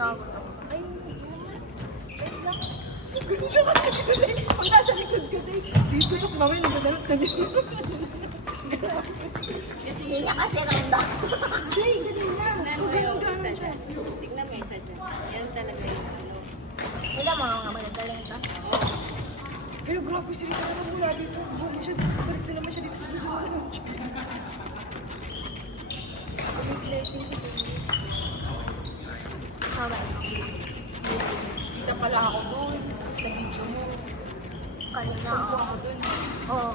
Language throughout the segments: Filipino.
Ginagawa. Ay, hindi siya kasi. Pag nasa likod ko din. Dito, tapos mamaya nagdadalot na din. Hindi niya kasi ramdam. Hindi, ganun lang. Isa dyan. Tignan mo isa dyan. Yan talaga yung ano. Wala mga nga magagaling ito. Pero grabe si Rita naman mula dito. Bumalik siya dito. Balik na naman siya dito sa video. Tama. Kita pala ako doon. Sa video mo. Kanina, Oo.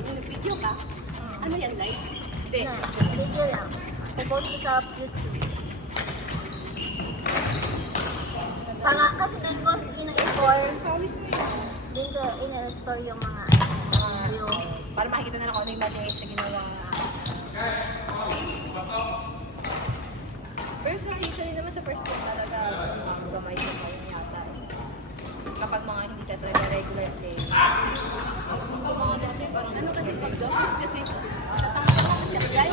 Nag-video ka? Ano yan, live? Hindi. Na, video lang. I-post ko sa YouTube. Kasi din ko ina-store. Pawis mo yun. Din ko ina-store yung mga video. Para makikita na lang kung ano yung mali sa ginawa. Pero sa usually naman sa first time talaga, gamay na kayo yata. Kapag mga hindi ka talaga regular day. Mga kasi parang Ano kasi pag doubles kasi tatangka ka kasi ang guy.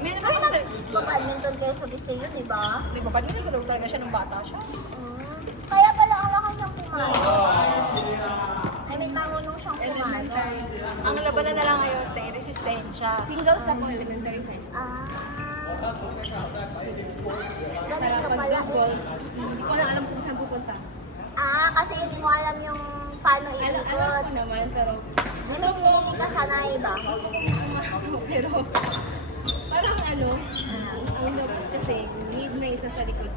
may Ay, naman kasi, nag-badminton kayo sa Visayo, di ba? may babad mo nagulog talaga siya nung bata siya. Kaya pala ang laki niyang pumayo. Ay, may marunong siyang pumayo. Elementary. Ang labanan na lang ngayon, tayo resistensya. Singles ako elementary high school. Galing Pero ka pag pala. doubles, hindi ko na alam kung saan pupunta. Kasi hindi mo alam yung paano Alam iikot. ko naman, pero I mean, hindi ka sanay ba? gusto ko pumahaw. Pero parang ano, ang doubles kasi need na isa sa likod,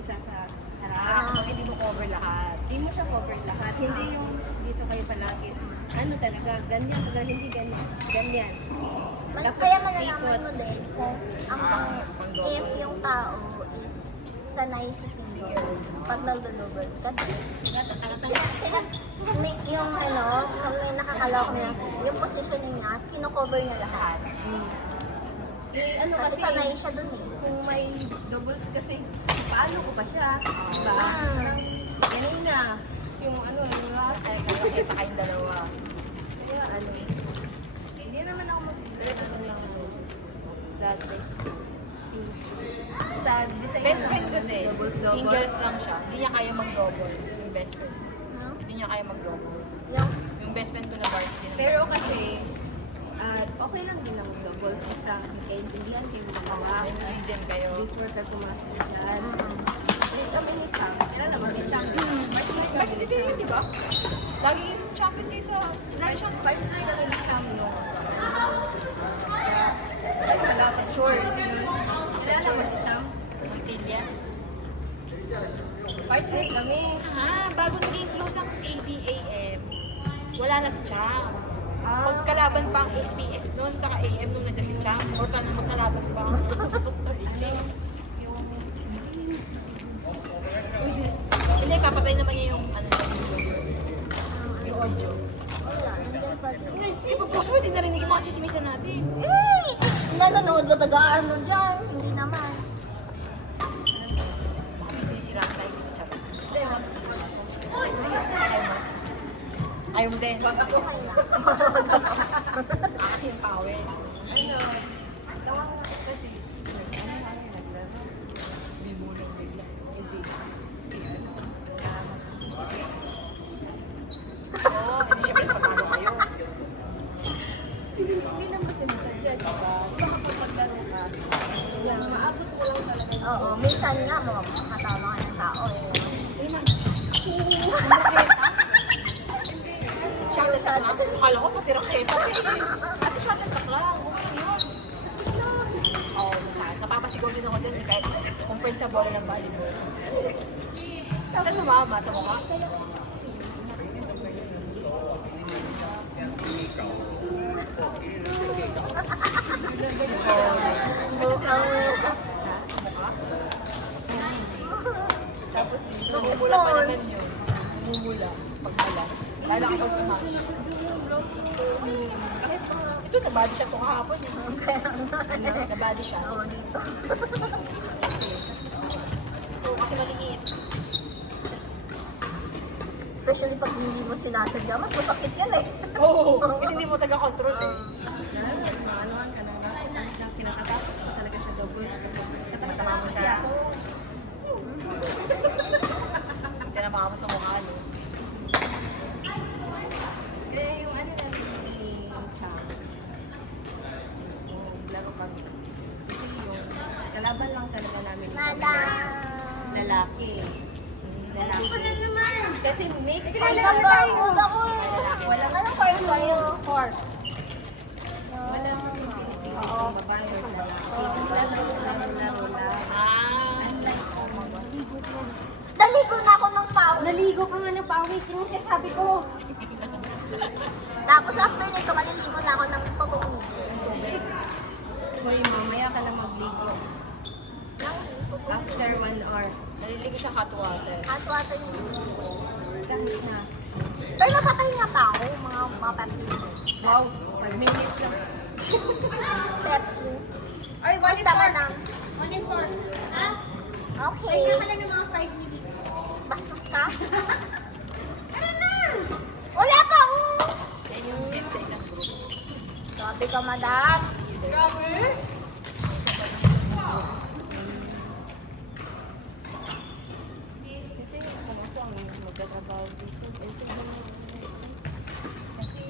isa sa harap. Hindi mo cover lahat. Hindi mo siya cover lahat. Hindi yung dito kayo palagi. Ano talaga, ganyan, talaga, hindi ganyan. Ganyan. Kaya malalaman mo din kung if yung tao is sanay sa singles pag nagdo-doubles. Kasi yung may nakakalok niya, yung positioning niya, kino-cover niya lahat. Ano Kasi sanay siya dun eh. kung may doubles kasi, paano ko pa siya? Diba? Ah. Ganun na. Yung ano, yung lahat. Ay, kayo kita kayong dalawa. Kaya ano eh. Hindi naman ako mag-relation lang dati. Sa Bisaya Best friend ko din. Doubles. Singles lang siya. Hindi niya kaya mag-doubles. Yung best friend. No? Hindi niya kaya mag-doubles. Yung, Yung best friend ko na varsity. Pero kasi, okay lang din ang doubles sa kaintindihan kayo dalawa. Hindi din kayo. Before ka pumasok dyan. Hindi kami ni Chang. Kailan naman si Chang? Varsity din yun, di ba? Lagi yung champion kayo sa... Lagi siyang 5'3 kami ni Chang, no? Wala sa short. Kailan naman si Chang? Montilla. 5'3 kami. Bago naging close ang ADAM, wala na si Cham. Magkalaban pa ang APS noon, saka AM nung nandiyan si Cham. Or magkalaban pa ang Hindi, papatay naman niya yung ano, yung audio. wala, nandyan pa din. Hindi pa post mo, hindi narinig yung mga chismisan natin. Hey! Nanonood ba taga-ano dyan? Hindi naman. Baka may sinisiraan tayo dito, Cham. Hindi, wag. Ayaw mo din. Wag ako. Okay lang. Kasi yung pawis. Ano? Tawag na kasi. Hindi mo lang bigla. Hindi. Oo, hindi syempre patalo kayo. Hindi naman sinasadya, diba? Kung makapagpaglaro ka, maabot mo lang talaga. Oo, minsan nga, makatama ka ng tao eh. Shuttle ka lang. Akala ko pati raketa. Ate shuttle lang. Okay yun. Oo, saan? Napapasigaw din ako dun. Kahit compared sa bola ng volleyball. Saan tumama? Sa mukha? Tapos namumula pa naman yun. Namumula. Pagmula. Lalo kapag smash. Ito, nabody siya ito kahapon. Nabody siya. Oo, dito. Oo, kasi maliit. Especially pag hindi mo sinasadya, mas masakit yan eh. Oo, kasi hindi mo taga-control eh. Maanuhan ka na. Kinakatakot ka talaga sa doubles. Kasi matama lalaki. Kasi mix Ay, nabangod ako. Wala Anong course kayo? Fourth. Wala mo sa Pilipino kung babae o lalaki. Laro-laro lang. Naligo na ako ng pawis. Naligo ka nga ng pawis. Yung sasabi ko. Tapos after nito, maliligo na ako ng totoong Tubig. Hoy, mamaya ka na magligo. After 1 hour. Naliligo siya hot water. Hot water yung Kahit na. Pero napapahinga pa ako, mga 15 minutes. Wow, 5 minutes lang. 30. Ay, Basta ka lang. 1 and 4. Ah? Okay. lang ng mga 5 minutes. Bastos ka? Wala pa, Yan yung tip sa isang group. Sabi ka, madam. Kasi ako na ito ang magtatrabaho dito. Ito ba naman? Kasi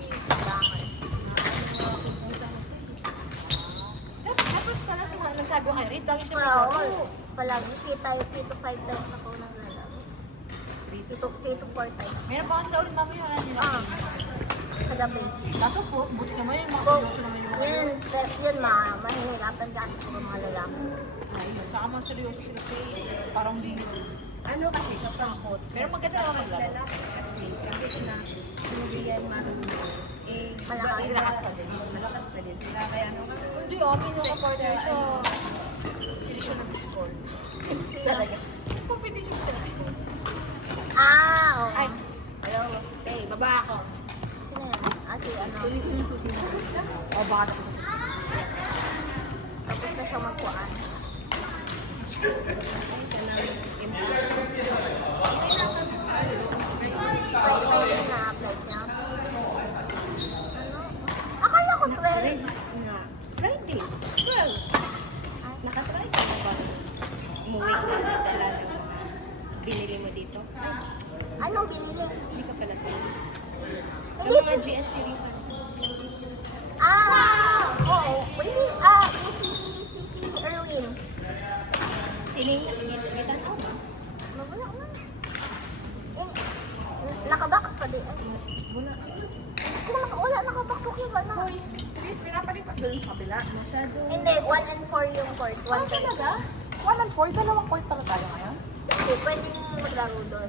Dapat pala nagsabi ko kay Riz, lagi siya may Wow. laro. Palagi kita 3 to 5 times ako nang lalaro. 3 to 4 times. Meron pa kasi na ulit mamaya nila. Ah, sa gabi. Kaso po, buti naman yun, mga So, seryoso naman yung yun mahihirapan ka sa mga lalaki. ayun. Saka mga seryoso sila kay parang di ano kasi kapag Pero maganda naman maglaro. lalaki kasi kahit na hindi yan marunong, eh, Malakas. malakas pa din. Malakas pa din sila. Kaya ano ka, Hindi partner siya. Sila siya nag-score. Talaga. Competition siya. Ah, oo. Ay, hello. Hey, baba ako. Sino yan? Ah, si ano. Tuloy ko yung susi mo. O, baka na ko. Tapos na siya magkuhan. ay ka ng employer. Pwede na apply niya. Ano? Akala ko 12. Risk na Friday, 12. Nakatry ka na ba? Umuwi ka na dala ng binili mo dito? Ay, Anong binili? hindi ka pala tourist. Sa Hindi mga po. GST refund. Ah, oo. Hindi, yung si Erwin. Tinignan ka dito, kita na ba? Wala na. Nakabox pa din. Ay, Wala. wala nakabox. Okay ba na? Please, pinapalipat doon sa kabila. Masyado. Hindi, 1 and 4 yung court. 1 Talaga? 1 and 4, dalawang point pala tayo ngayon. Hindi, pwede maglaro doon.